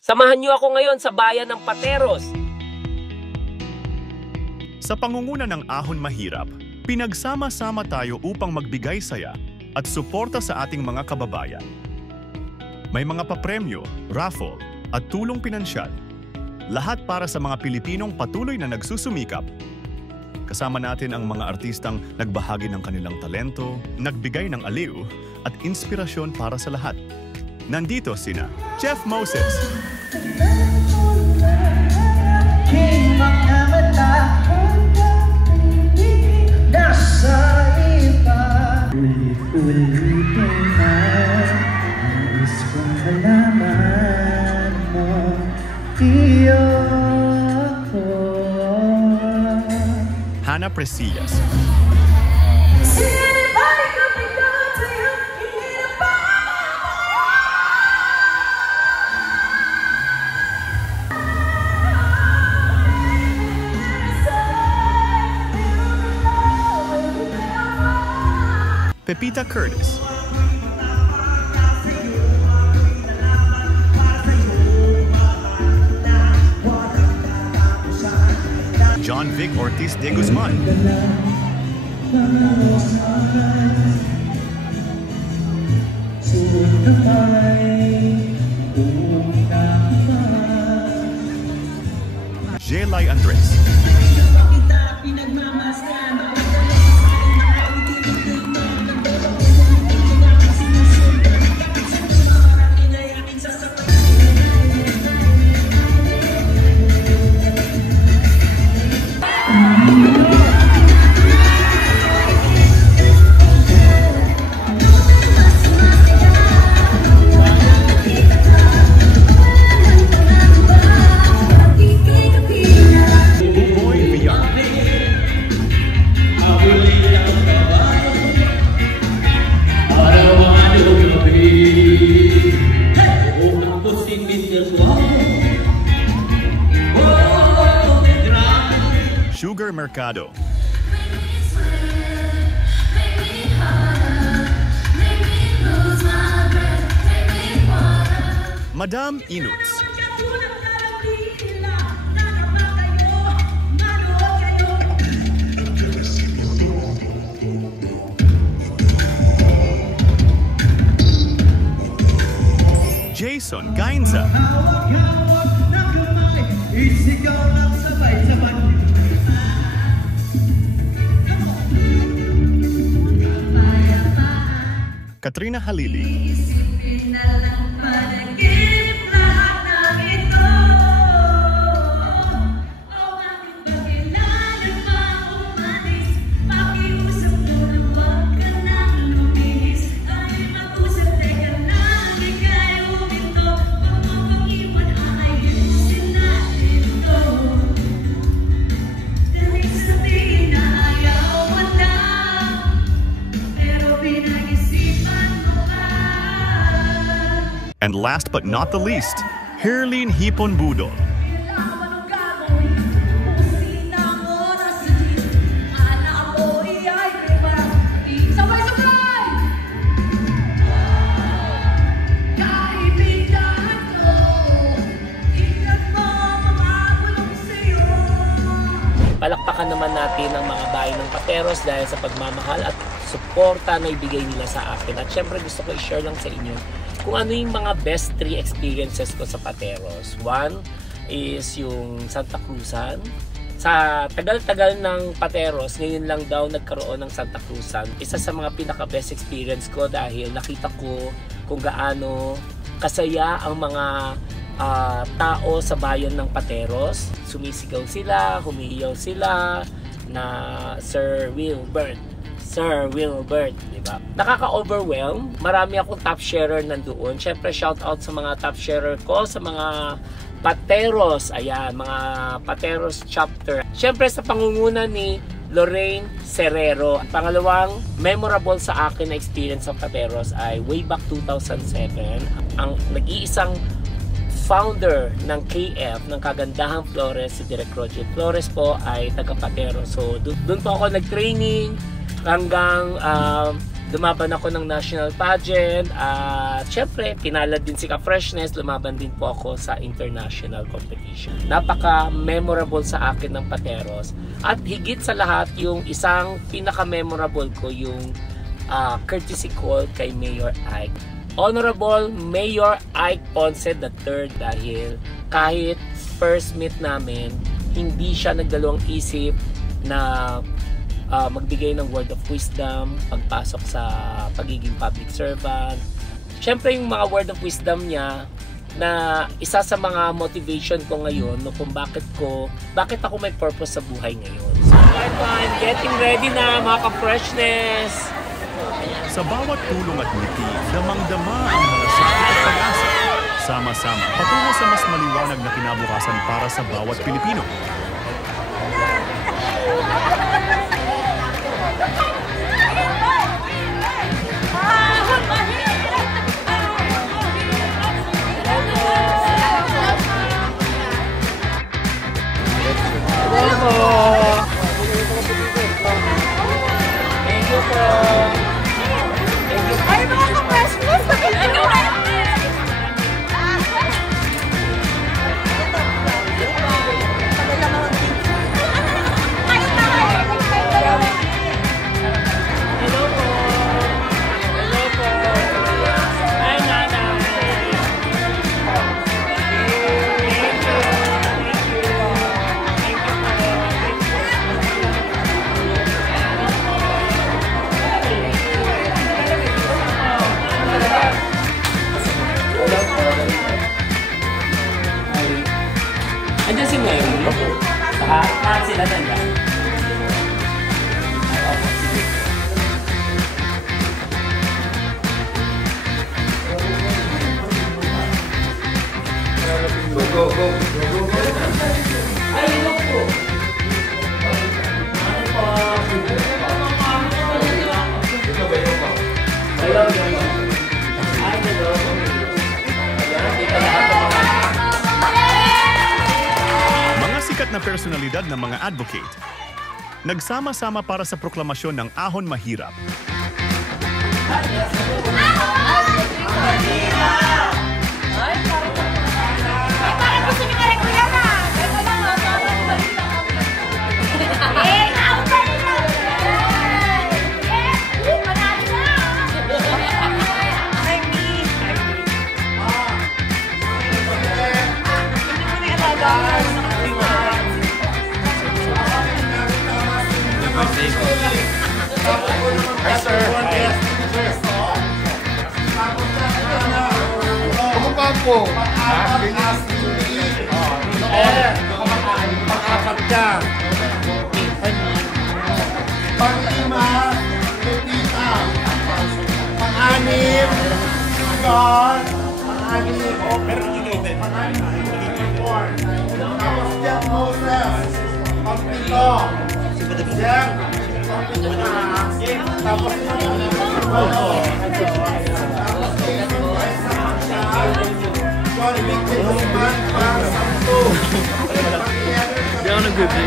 Samahan niyo ako ngayon sa bayan ng Pateros. Sa pangunguna ng Ahon Mahirap, pinagsama-sama tayo upang magbigay saya at suporta sa ating mga kababayan. May mga papremyo, raffle at tulong pinansyal. Lahat para sa mga Pilipinong patuloy na nagsusumikap. Kasama natin ang mga artistang nagbahagi ng kanilang talento, nagbigay ng aliw at inspirasyon para sa lahat. Nandito sina Jeff Moses, Hannah Presillas, Pepita Curtis, John Vic Ortiz de Guzman, Jelay Andres, Sugar Mercado, Madam Inuts, Jason Gainza, Katrina Halili, and last but not the least, Herlene Hipon Budol. Palakpakan naman natin ang mga bayan ng Pateros dahil sa pagmamahal at suporta na ibigay nila sa akin. At syempre gusto ko i-share lang sa inyo kung ano yung mga best 3 experiences ko sa Pateros. One is yung Santa Cruzan. Sa tagal-tagal ng Pateros, ngayon lang daw nagkaroon ng Santa Cruzan. Isa sa mga pinaka-best experience ko dahil nakita ko kung gaano kasaya ang mga tao sa bayan ng Pateros. Sumisigaw sila, humihiyaw sila na Sir Wilbert, diba? Nakaka-overwhelm. Marami akong top sharer nandoon. Syempre, shout out sa mga top sharer ko, sa mga Pateros, ayan, mga Pateros chapter. Syempre, sa pangunguna ni Lorraine Serrero. Pangalawang memorable sa akin na experience sa Pateros ay way back 2007. Ang nag-iisang founder ng KF, ng Kagandahang Flores, si Direk Roger Flores po ay taga Pateros. So, doon po ako nag-training hanggang lumaban ako ng national pageant at syempre pinalad din si Ka-Freshness, lumaban din po ako sa international competition. Napaka-memorable sa akin ng Pateros at higit sa lahat yung isang pinaka-memorable ko yung courtesy call kay Mayor Ike. Honorable Mayor Ike Ponce III, dahil kahit first meet namin, hindi siya nagdalawang isip na magbigay ng word of wisdom, pagpasok sa pagiging public servant. Siyempre yung mga word of wisdom niya na isa sa mga motivation ko ngayon no, kung bakit ako may purpose sa buhay ngayon. So I'm getting ready na mga Ka-Freshness. Sa bawat tulong at ngiti, damang-dama ang malasakit at pag-asa. Sama-sama, patungo sa mas maliwanag na kinabukasan para sa bawat Pilipino. Thank you po. Ay, mga Ka-Freshness! Hello po. Hello po. Hi, nanay. Thank you. Andiyan si Mary? Lahat sila nandiyan. Go. Ay, hello po. Ano po? Hello, hello. Ay, hello. Ayan, dito lahat ng Mga sikat na personalidad ng mga advocate. Nagsama-sama para sa proklamasyon ng Ahon Mahirap. Po. Pang-apat ka. Pang-lima, Lupita. Pang-anim, Don. Pang-anim, tapos Jack Moses. Pang-pito. Jack. Tapos Down a good day.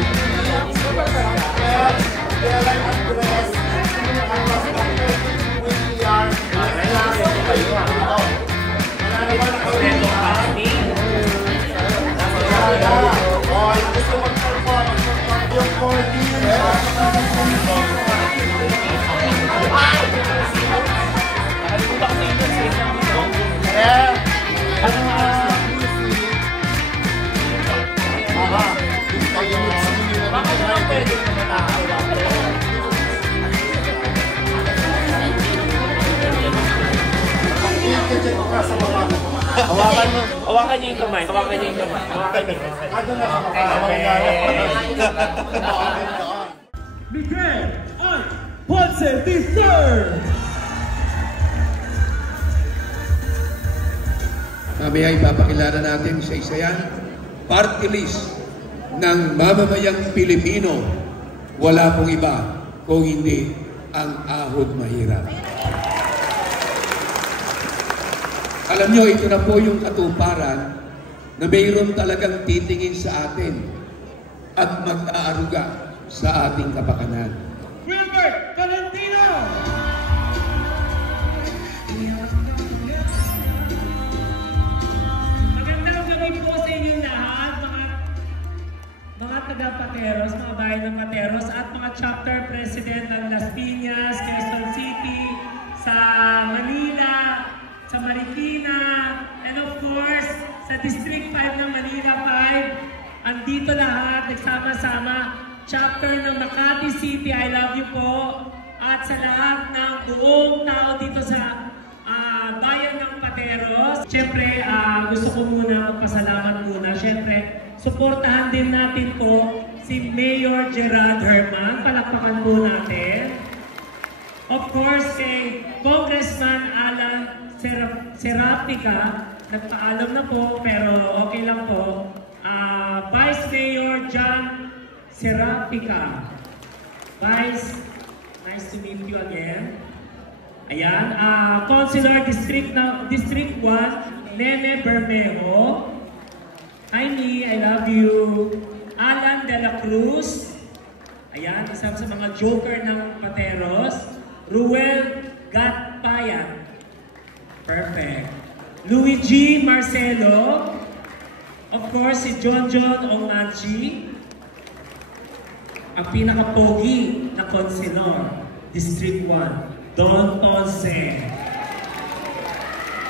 Hawakan niyo yung kamay. Miguel Ike Ponce III. Kami ay papakilala natin sa isa yan, party list ng mamamayang Pilipino. Wala pong iba kung hindi ang Ahon Mahirap. Alam nyo, ito na po yung katuparan na mayroon talagang titingin sa atin at mag-aaruga sa ating kapakanan. Wilbert Valentino. Pateros, mga bayan ng Pateros, at mga chapter president ng Las Piñas, Quezon City, sa Manila, sa Marikina, and of course, sa District 5 ng Manila 5. Andito lahat, nagsama-sama. Chapter ng Makati City, I love you po. At sa lahat ng buong tao dito sa bayan ng Pateros. Siyempre, gusto ko muna magpasalamat muna. Siyempre, suportahan din natin po si Mayor Gerald Herman. Palakpakan po natin. Of course, kay Congressman Alan Serapica, nagpaalam na po, pero okay lang po. Vice Mayor John Serapica. Vice, nice to meet you again. Ayan, Councilor District 1, Nene Bermejo. Hi, Me, I love you. Alan De La Cruz. Ayan, isa sa mga joker ng Pateros. Ruel Gatpayan. Perfect. Luigi Marcelo. Of course, si John Onganchi. Ang pinaka-pogi na Councilor, District 1. Don Ponce.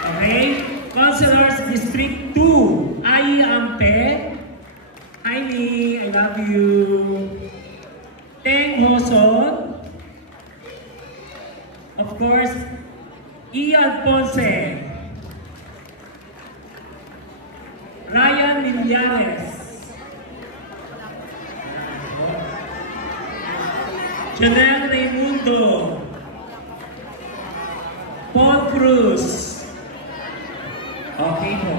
Okay? Councilors District 2, Ai Ampe. Hi, Me, I love you. Teng Hoson. Of course, Ian Ponce. Ryan Millares. Janelle Raimundo. Paul Cruz. Okay po.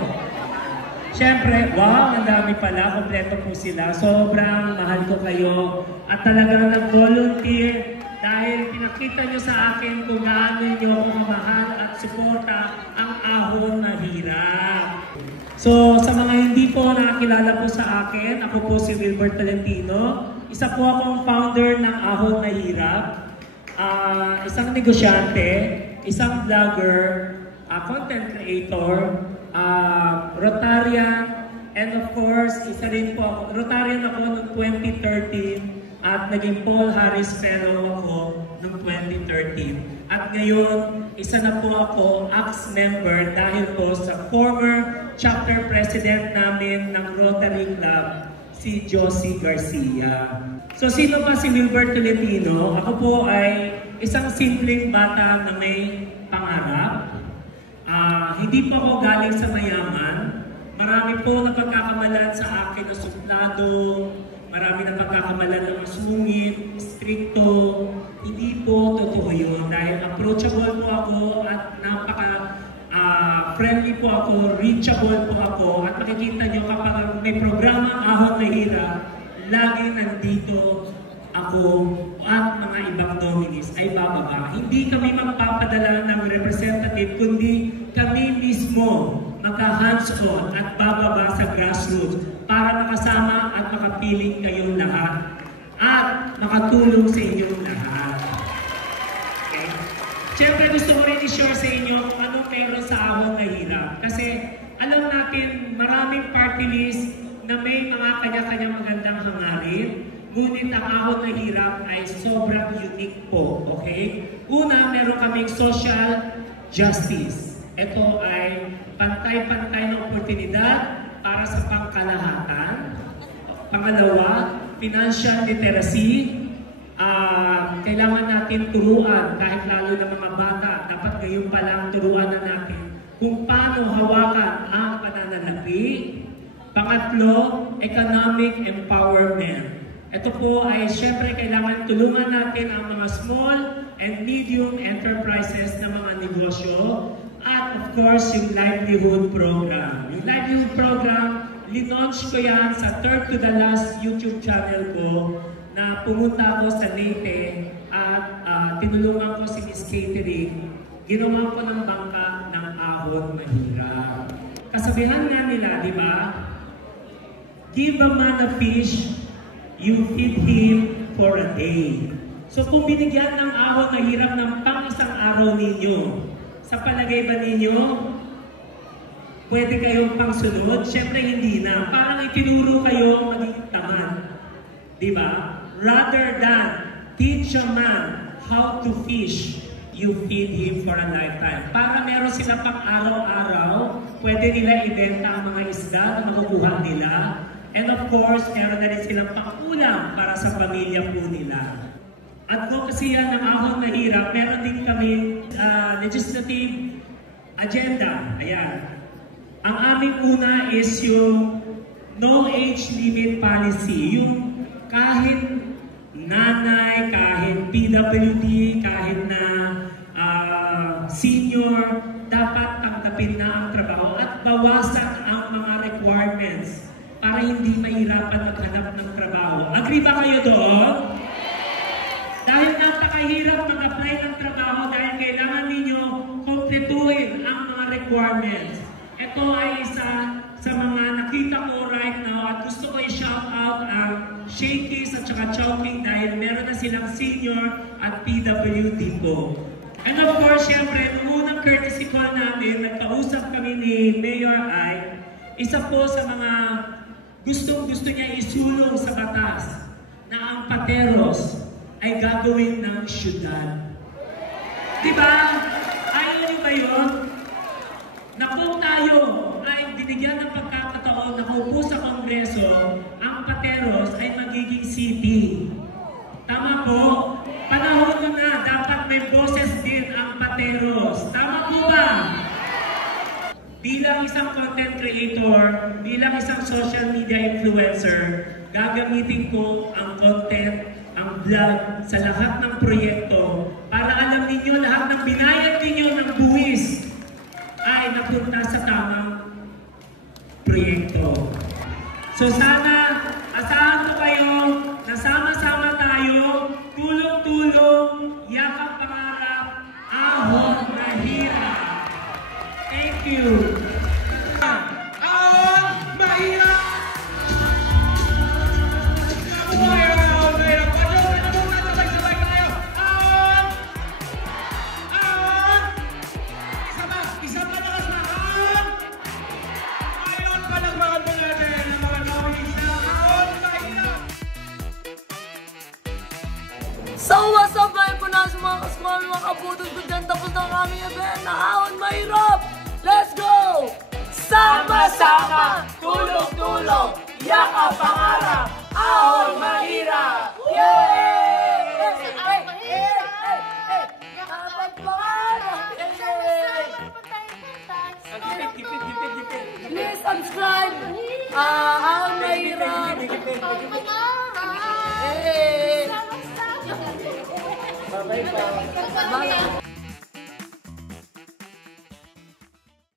Siyempre, wow, ang dami pala. Kompleto po sila. Sobrang mahal ko kayo. At talagang nag-volunteer dahil pinakita nyo sa akin kung gaano nyo ako kamahal at suporta ang Ahon na Hirap. So, sa mga hindi po nakakilala po sa akin, ako po si Wilbert Tolentino. Isa po akong founder ng Ahon na Hirap. Isang negosyante, isang vlogger, content creator, Rotarian, and of course, isa rin po ako, Rotarian ako noong 2013 at naging Paul Harris Fellow ako noong 2013. At ngayon, isa na po ako ACTS member dahil po sa former chapter president namin ng Rotary Club, si Josie Garcia. So, sino pa si Wilbert Tolentino? Ako po ay isang simpleng bata na may pangarap. Hindi po ako galing sa mayaman. Marami po napagkakamalan sa akin na suplado. Marami napagkakamalan na masungit, stricto. Hindi po totoo yun. Dahil approachable po ako at friendly po ako, reachable po ako. At makikita nyo kapag may programang Ahon na Hirap, lagi nandito ako at mga ibang nominees ay bababa. Hindi kami magpapadala ng representative, kundi kami mismo magka-hands-on at bababa sa grassroots para makasama at makapiling kayong lahat at makatulong sa inyong lahat. Okay? Siyempre gusto ko rin i-share sa inyo kung anong meron sa Ahon na Hirap. Kasi alam natin maraming party list na may mga kanya-kanya magandang hangarin. Ngunit ang Ahon na Hirap ay sobrang unique po, okay? Una, meron kaming social justice. Ito ay pantay-pantay na oportunidad para sa pangkalahatan. Pangalawa, financial literacy. Kailangan natin turuan, kahit lalo na mga bata, dapat ngayon pa lang turuan na natin kung paano hawakan ang pananalapi. Pangatlo, economic empowerment. Ito po ay siyempre kailangan tulungan natin ang mga small and medium enterprises na mga negosyo at of course yung livelihood program. Yung livelihood program, linaunch ko yan sa third to the last YouTube channel ko na pumunta ako sa Leyte at tinulungan ko si Miss Catering. Ginawa ko ng bangka ng Ahon na Hirap. Kasabihan nga nila, di ba? Give a man a fish, you feed him for a day. So kung binigyan ng Ahon na Hirap ng pang-isang araw ninyo, sa palagay ba ninyo, pwede kayong pangsunod? Siyempre hindi na. Parang itinuro kayo maging tamad. Diba? Rather than teach a man how to fish, you feed him for a lifetime. Para meron sila pang araw-araw, pwede nila ibenta ang mga isda na makukuha nila. And of course, meron na rin silang pang-ulam para sa pamilya po nila. At kung kasi yan ng Ahon Mahirap, meron din kami legislative agenda. Ayan. Ang aming una is yung no age limit policy. Yung kahit nanay, kahit PWD, kahit na senior, dapat tanggapin na ang trabaho at bawasan ang mga requirements para hindi mahirapan maghanap ng trabaho. Agree ba kayo doon? Dahil napakahirap mag-apply ng trabaho dahil kailangan ninyo kompletuhin ang mga requirements. Ito ay isa sa mga nakita ko right now at gusto ko i-shout out ang Shakey's at saka Chowking dahil meron na silang senior at PWD po. And of course, syempre, nung unang courtesy call namin, nagkausap kami ni Mayor Ay, isa po sa mga gustong-gusto niya isulong sa batas na ang pateros ay gagawin ng syudad. Diba? Ayaw niyo ba yun? Na kung tayo ay binigyan ng pagkakataon na upo sa Kongreso, ang pateros ay magiging city. Tama po? Panahon na dapat may boses din ang pateros. Tama po ba? Bilang isang content creator, bilang isang social media influencer, gagamitin ko ang content, ang vlog sa lahat ng proyekto para alam ninyo lahat ng binayad ninyo ng buwis ay napunta sa tamang proyekto. So sana, asahan ko kayo, nasama-sama tayo, tulong-tulong, yakap pangarap, ahon mahirap. Thank you. Ahon mahirap! Ahon mahirap! Sabay-sabay tayo! Ahon! Ahon! Isa pa lakas na ahon! Ayun palagpakan po natin ang mga nawin na ahon mahirap! So what's up mga punas, mga kasmal, mga kabutod ko dyan. Tapos na kami event na Ahon Mahirap. Let's go! Sama-sama, tulong-tulong, yakap pangarap, Ahon Mahirap! Yay! Ahon Mahirap! Yakap pangarap! Please subscribe! Ahon Mahirap! Hey! Bye-bye.